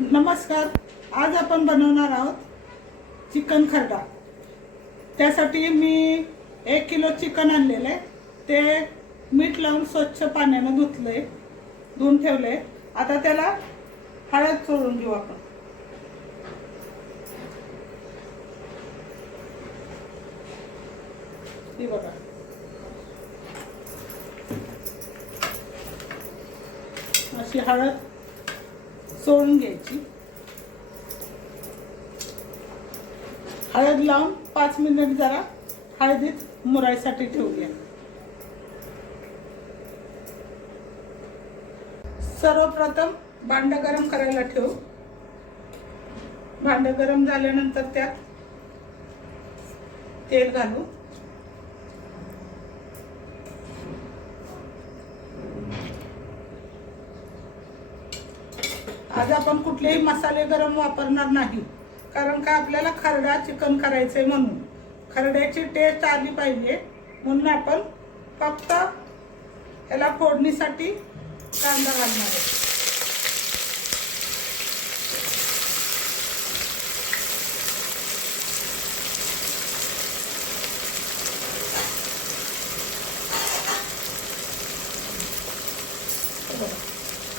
नमस्कार. आज आपण बनवणार आहोत चिकन खरडा. त्यासाठी मी 1 किलो चिकन आणलेलं आहे. ते मीठ लावून स्वच्छ पाण्याने धुवून ठेवलंय. आता त्याला हळद चोळून घेऊ आपण. ही बघा, अशी हळद चोळून घ्यायची. हळद लावून 5 मिनिट जरा हळदीत मुरायसाठी ठेवूया. सर्वप्रथम भांड गरम करायला ठेवू. भांड गरम झाल्यानंतर त्यात तेल घालू. आज आपण कुठलेही मसाले गरम वापरणार नाही, कारण का आपल्याला खरडा चिकन करायचंय. म्हणून खरड्याची टेस्ट आली पाहिजे म्हणून आपण फक्त याला फोडणीसाठी कांदा घालणार आहे.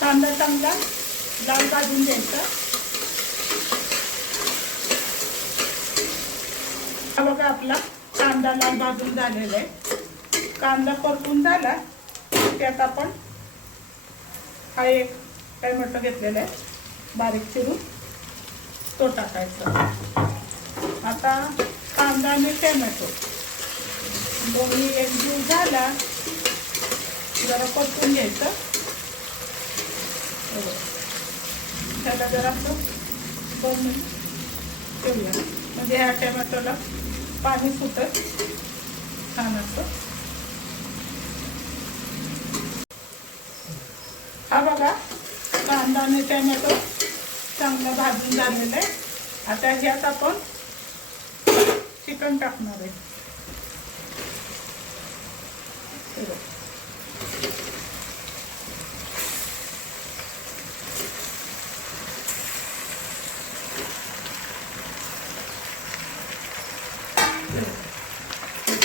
कांदा चांगला लाल भाजून घ्यायचा. हा बघा, आपला कांदा लाल भाजून झालेला आहे. कांदा परतून झाला त्यात आपण हा एक टोमॅटो घेतलेला आहे, बारीक चिरून तो टाकायचा. आता कांदा आणि टोमॅटो दोन्ही एकजीव झाला जरा परतून घ्यायचं. त्याला जरा 2 मिनिट ठेवूया, म्हणजे ह्या टोमॅटोला पाणी सुटत छान असतं. हा बघा, कांदा आणि टोमॅटो चांगला भाजून झालेला आहे. आता ह्यात आपण चिकन टाकणार आहे.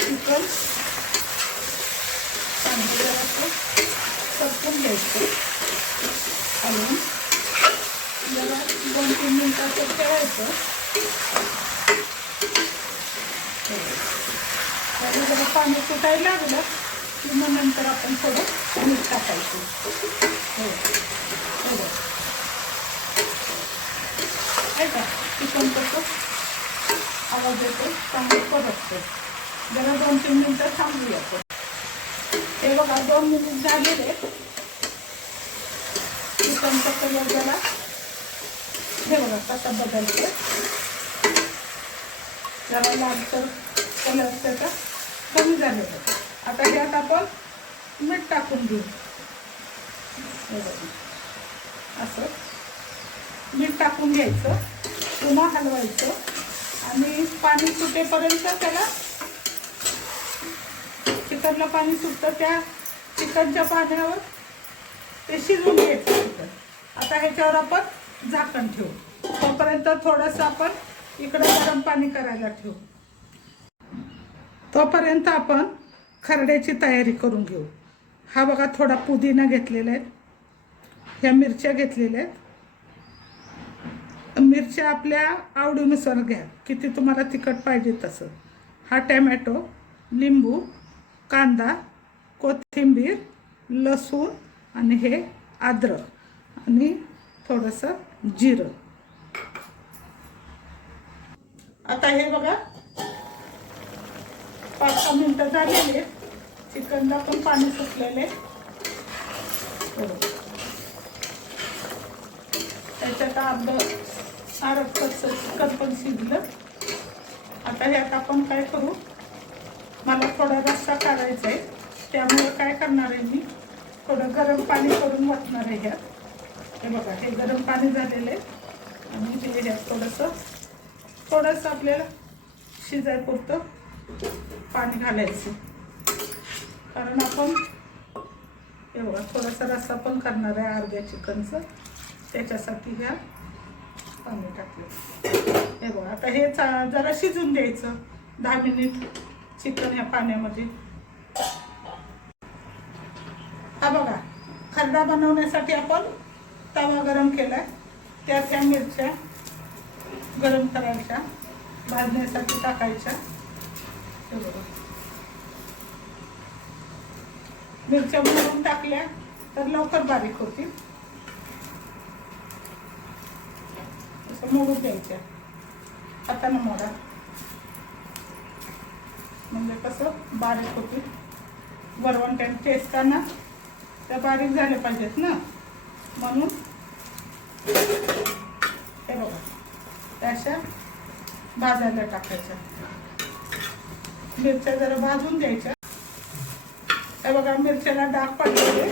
चिकन चांगलं परतून घ्यायचं. घालून जरा 2-3 मिनिटाचं ठेवायचं. त्याला जरा पाणी सुटायला लागलं की मग नंतर आपण थोडं मीठ टाकायचं. आहे का, चिकन कसं आवाज येतो, चांगलं परततो. जरा 2-3 मिनिटं थांबूया आपण. हे बघा, 2 मिनिट झालेले. चिकनचा कलर जरा हे बघा कसा बदलतो. जरा लालसर कलर त्याचा कमी झालेला. आता यात आपण मीठ टाकून घेऊ. हे बघा, असं मीठ टाकून घ्यायचं, पुन्हा हलवायचं आणि पाणी सुटेपर्यंत त्याला, चिकनला पाणी सुटतं त्या चिकनच्या पाण्यावर ते शिजवून घ्यायचं चिकन. आता ह्याच्यावर आपण झाकण ठेवू. तोपर्यंत थोडंसं आपण इकडं गरम पाणी करायला ठेवू. तोपर्यंत आपण खरड्याची तयारी करून घेऊ. हा बघा, थोडा पुदिना घेतलेला आहे. ह्या मिरच्या घेतलेल्या आहेत. मिरच्या आपल्या आवडीनुसार घ्या, किती तुम्हाला तिखट पाहिजे तसं. हा टोमॅटो, लिंबू, कांदा, कोथिंबीर, लसूण आणि हे अद्रक आणि थोडंसं जिरं. आता हे बघा, 5-6 मिनिटं झालेले. चिकनला पण पाणी सुटलेले. त्याच्यात अर्ध चिकन पण शिजलं. आता ह्यात आपण काय करू, मला थोडा रस्सा काढायचा आहे, त्यामुळे काय करणार आहे, मी थोडं गरम पाणी करून वाटणार आहे ह्यात. हे बघा, हे गरम पाणी झालेलं आहे आणि हे ह्यात थोडंसं आपल्याला शिजायपुरतं पाणी घालायचं. कारण आपण हे बघा थोडासा रस्सा पण करणार आहे अर्ध्या चिकनचं, त्याच्यासाठी ह्या पाणी टाकलं. हे बघा आता हे जरा शिजून द्यायचं 10 मिनिट चिकन ह्या पाण्यामध्ये. हा बघा खरडा बनवण्यासाठी आपण तवा गरम केलाय. त्यात ह्या मिरच्या गरम करायच्या, भाजण्यासाठी टाकायच्या. हे बघा मिरच्या भरून टाकल्या तर लवकर बारीक होतील. असं मोडून द्यायच्या, हाताने मोडा म्हणजे कसं बारीक होतील. वरवंट्याने चेचताना त्या बारीक झाल्या पाहिजेत ना, म्हणून हे बघा त्याच्या भाजायला टाकायच्या. मिरच्या जरा भाजून द्यायच्या. हे बघा मिरच्याला डाग पडलेले.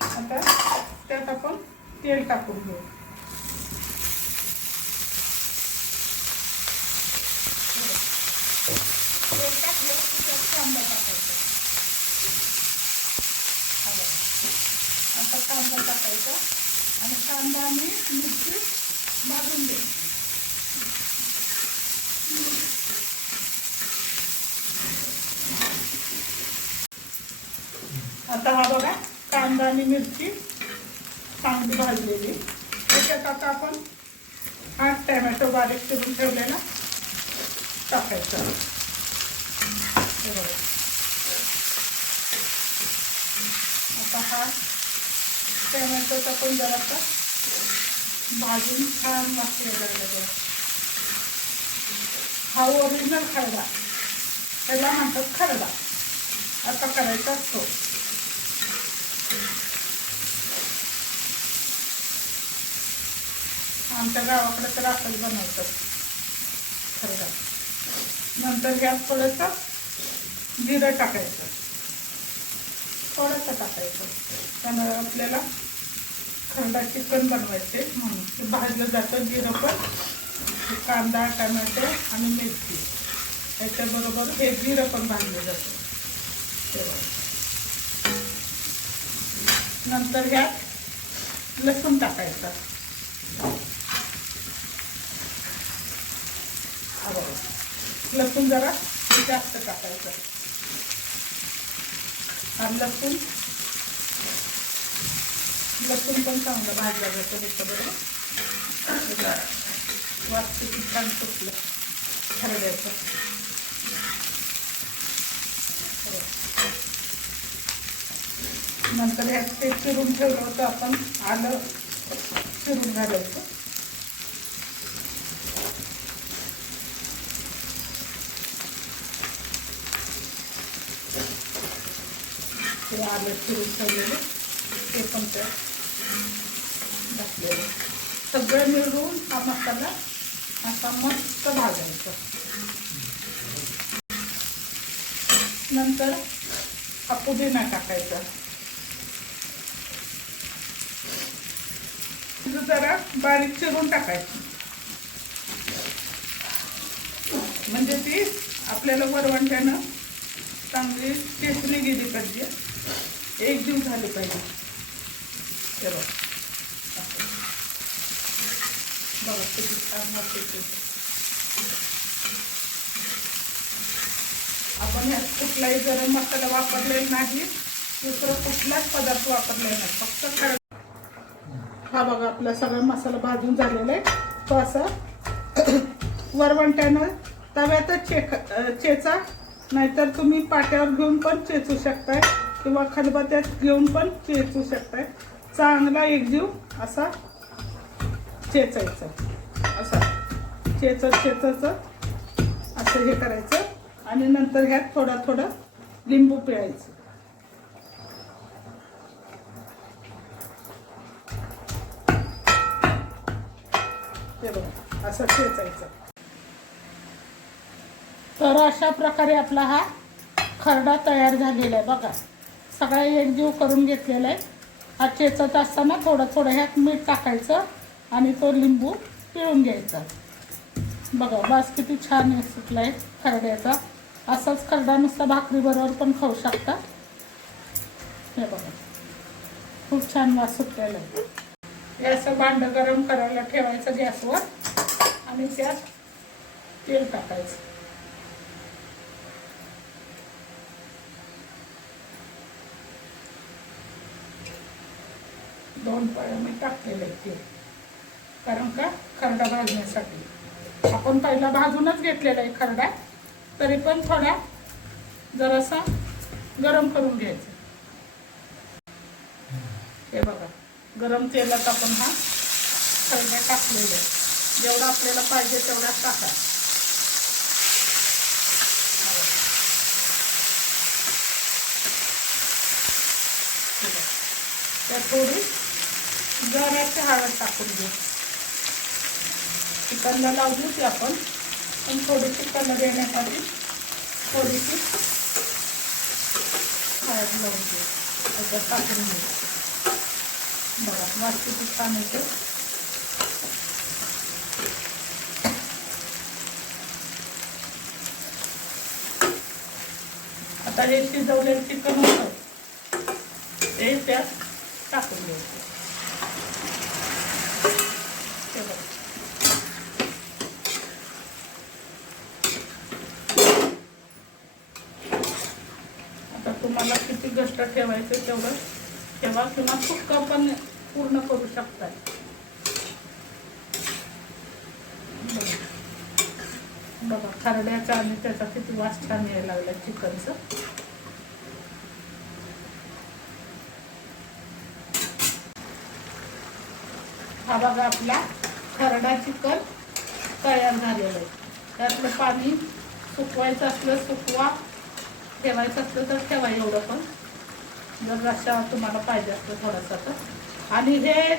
आता त्यात आपण तेल टाकून घेऊ. तेल टाकलं की त्यात कांदा टाकायचा. आता कांदा टाकायचा आणि कांदा आणि मिरची भाजून द्यायची. आता हा बघा कांदा आणि मिरची चांगली भाजलेली. त्याच्यात आता आपण 8 टोमॅटो बारीक चिरून ठेवलेला टाकायचा. आता हा टोमॅटोचा पण जरासा भाजून छान वाटलेला आहे. हा ओरिजिनल खरडा, त्याला म्हणतात खरडा. आता करायचा असतो. आमच्या गावाकडे तर असंच बनवतात खरडा. नंतर यात थोडंसं जिरं टाकायचं, थोडंसं टाकायचं. त्यामुळे आपल्याला खरडा चिकन बनवायचे म्हणून ते भाजलं जातं. जिरं पण, कांदा टोमॅटो आणि मिरची याच्याबरोबर हे जिरं पण भाजलं जातं. नंतर ह्यात लसूण टाकायचा. लसूण जरा जास्त टाकायचं. आणि लसूण पण चांगलं भाजलं जातं ह्याच्याबरोबर. वास किती छान सुटलं खरड्याचं. नंतर ह्यात ते चिरून ठेवलं होतं आपण, आलं चिरून घालायचं. ते आलं चिरून ठेवलेलं ते पण त्यात घातलेलं. सगळं मिळून हा मसाला असा मस्त भाजायचा. नंतर हा पुदिना टाकायचा. जरा बारीक चिरून टाकायची म्हणजे ती आपल्याला वरवंट्यानं चांगली चेचणी गेली पाहिजे, एक जीव झाली पाहिजे. बघा किती छान वाटते. आपण ह्यात कुठलाही गरम मसाला वापरलेला नाही, दुसरं कुठलाच पदार्थ वापरलेला नाही, फक्त खरडा. हा बघा आपला सगळा मसाला भाजून झालेला आहे. तो असा वरवंट्यानं तव्यातच चेचा, नाहीतर तुम्ही पाट्यावर घेऊन पण चेचू शकताय किंवा खलबत्त्यात घेऊन पण चेचू शकताय. चांगला एकजीव असा चेचायचा. असा चेचत असं हे करायचं. आणि नंतर ह्यात थोडं लिंबू पिळायचं. हे बघा असं चेचायचं. तर अशा प्रकारे आपला हा खरडा तयार झालेला आहे. बघा सगळा एकजीव करून घेतलेला आहे. हा चेचत असताना थोडं ह्यात मीठ टाकायचं आणि तो लिंबू पिळून घ्यायचा. बघा बास किती छान सुटला आहे खरड्याचा. असाच खरडा नुसता भाकरीबरोबर पण खाऊ शकता. हे बघा खूप छान वास सुटलेला आहे. हे असं भांडं गरम करायला ठेवायचं गॅसवर आणि त्यात तेल टाकायचं. दोन पळ्या मी टाकलेले तेल, कारण का खरडा भाजण्यासाठी. आपण पहिला भाजूनच घेतलेला आहे खरडा, तरी पण थोडा जरासा गरम करून घ्यायचा. हे बघा, गरम तेलात आपण हा खरडा टाकलेला आहे. जेवढा आपल्याला पाहिजे तेवढा टाका. त्यात थोडी जराशी हळद टाकून घेऊ. चिकनला लावली होती आपण, पण थोडीशी कलर येण्यासाठी थोडीशी हळद लावून घेऊ. त्याच्यात टाकून घेऊ. बघा वास किती छान येते. आता हे शिजवलेलं चिकन होतं ते त्यात टाकून घ्यायचं. आता तुम्हाला किती घट्ट ठेवायचं तेवढं ठेवा, किंवा सुक्का पण पूर्ण करू शकता. बघा खरड्याचा आणि त्याचा किती वास छान यायला लागला चिकनचं. हा बघा आपला खरडा चिकन तयार झालेला आहे. त्यातलं पाणी सुकवायचं असलं सुकवा, ठेवायचं असलं तर ठेवा. एवढं पण जर रस्सा तुम्हाला पाहिजे असलं थोडासा तर. आणि हे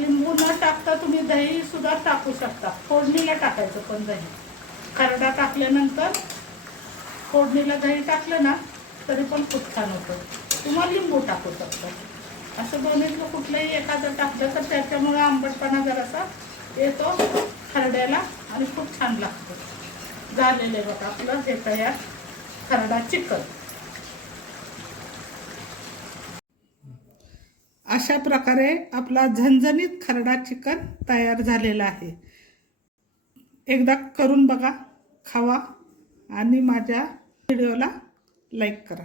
लिंबू न टाकता तुम्ही दही सुद्धा टाकू शकता. फोडणीला टाकायचं पण दही. खरडा टाकल्यानंतर फोडणीला दही टाकलं ना तरी पण खूप छान होतं. किंवा लिंबू टाकू शकता. असं दोन्हीतलं कुठलंही एखादं टाकलं तर त्याच्यामुळे आंबटपणा जरासा येतो खरड्याला आणि खूप छान लागतं. झालेलं आहे बघा आपलं हे तयार खरडा चिकन. अशा प्रकारे आपला झणझणीत खरडा चिकन तयार झालेला आहे. एकदा करून बघा, खावा आणि माझ्या व्हिडिओला लाईक करा.